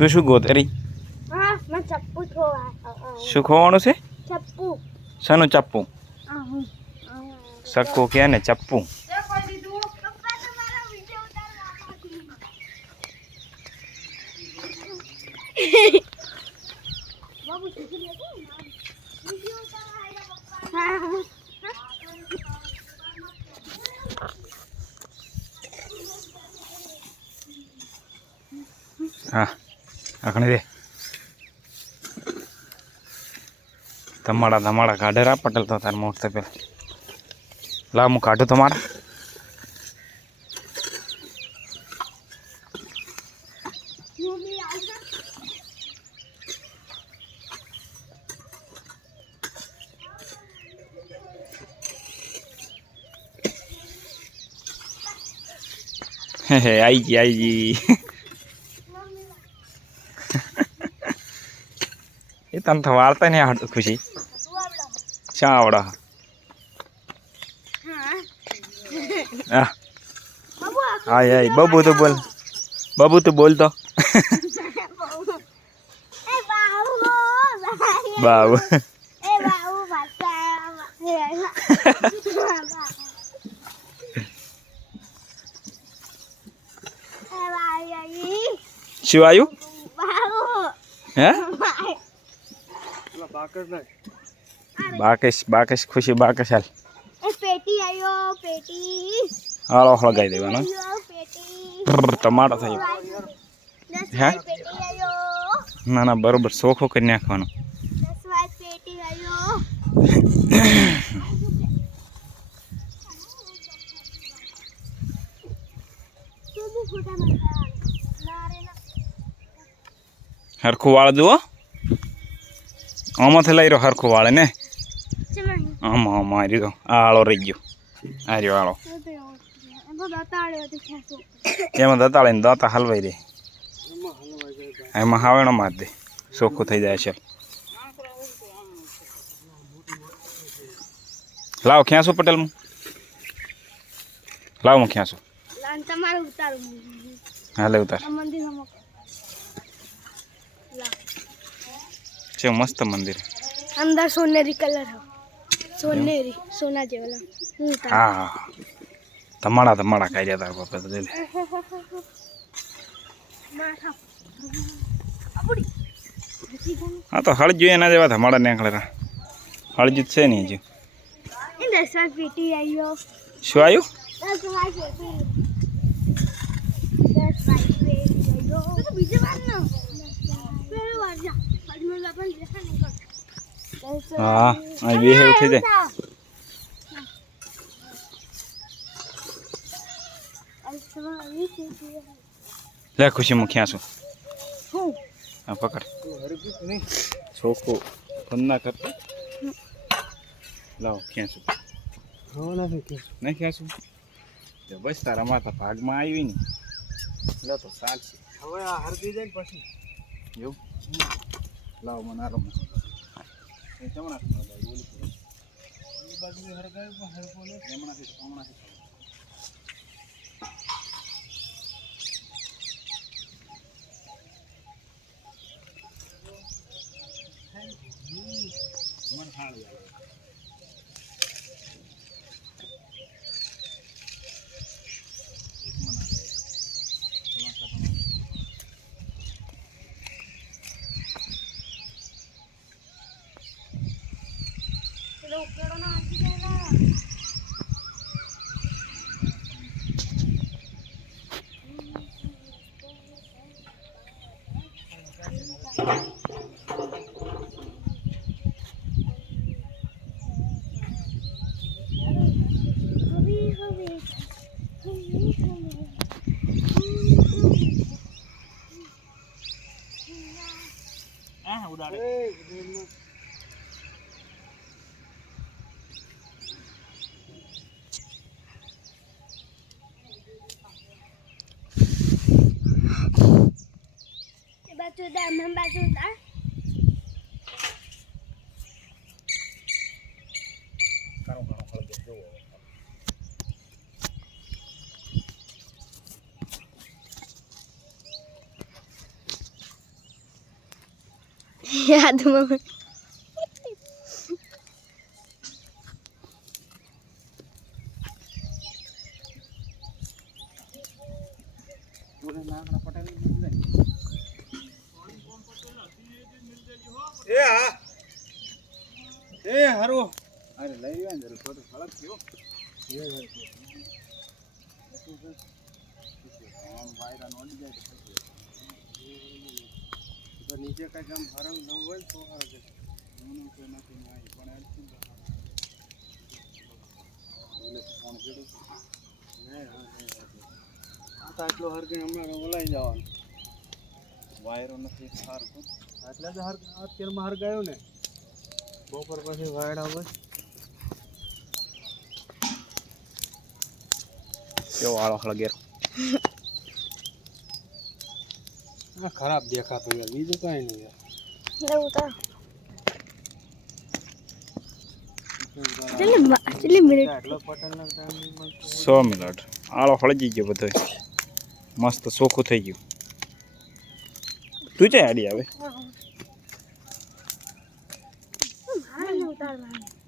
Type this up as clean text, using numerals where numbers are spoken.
તું શું ગોતરી? હા મેં ચપ્પુ ખોવા. શું ખોવાનું છે? ચપ્પુ. શાનું ચપ્પુ? સક્કો કે ને ચપ્પુ. પપ્પા તમારો વિડિયો ઉતારવાનો. બાબુ શીખી લે તો વિડિયો ઉતારવા પપ્પા. હા આખણે દે ધમાડા કાઢે રા પટેલ તો તાર મોટ પેલા લાવ હું કાઢું તમારા હે आई गई ये तन तो वार्ता नहीं हट खुशी क्या आवड़ा हाँ आई आई बबू तो बोल तो बाबू શું આવ્યું હે બાકસ ખુશી બાકસ હાલ પેટી આયો પેટી હાલો હળગાઈ દેવાનો પેટી ટમાટો થઈ હે પેટી આયો ના ના બરોબર સોખો કરી નાખવાનો 10 વાય પેટી આયો હરખું વાળ જુઓ આમાંથી લઈ રહ્યો હરખું વાળે ને આમાં આમાં આ રહ્યો આળો રહી ગયો આ રહ્યો આળો એમાં દતાળે ને દાંતા હલવાઈ દે એમાં હાવેણો માર દે ચોખ્ખું થઈ જાય છે લાવ ખ્યાસું પટેલ હું લાવ હું ખ્યાસું તમારું ઉતારું હાલે ઉતાર મંદિર છે મસ્ત મંદિર अंदर सोनेरी कलर है सोनेरी सोना जेवला हाँ हाँ धमाड़ा खाई जाता है पापा तो दे ले हाँ तो हड़ जो ना जेवा धमाड़ा निकले रहा हड़ जुत से नहीं जो इन 10 वाय पेटी आयो શું આવ્યું 10 वाय पेटी 10 वाय पेटी आयो तो बीजे बार ना पहले बार जा आज मैं अपन देखा नहीं कर हाँ आ ये है उठे दे ले खुशी मुखिया सु हाँ पकड़ छोको बंद ना करते लाओ खींचो नहीं खींचो जो बस तारा माता भाग में आई नहीं लो तो साल से હવે આ હરદી જાય પછી જો લાવ મને આરામ એ ચમણા એ બાજુ હરગાય પણ હરકો લે જમણાથી મન હાળી આવે बाजू दा हम बाजू दा करो करो फल दे दो યાદમાં એ હા એ હારું અરે લઈ ગયા ને થોડું ખરાબ થયો નીચે કઈ કામ હરણ ન હોય તો આટલો હરકે હમણાં ઓલાઈ જવાનું વાયરો નથી સારું એટલે તો અત્યારમાં હરગાયો ને બપોર પછી વાયડા હોય કેવો આળો હળગેર ખરાબ દેખાતું યાર બીજું કઈ નહીં યાર એવું તો કેટલી મિનિટ એટલો પટેલનો ટાઈમ 100 મિનિટ આળો હળગી ગયો બધો મસ્ત ચોખ્ખું થઈ ગયું તું ચાય આડી આવે હા ઉતારવાનું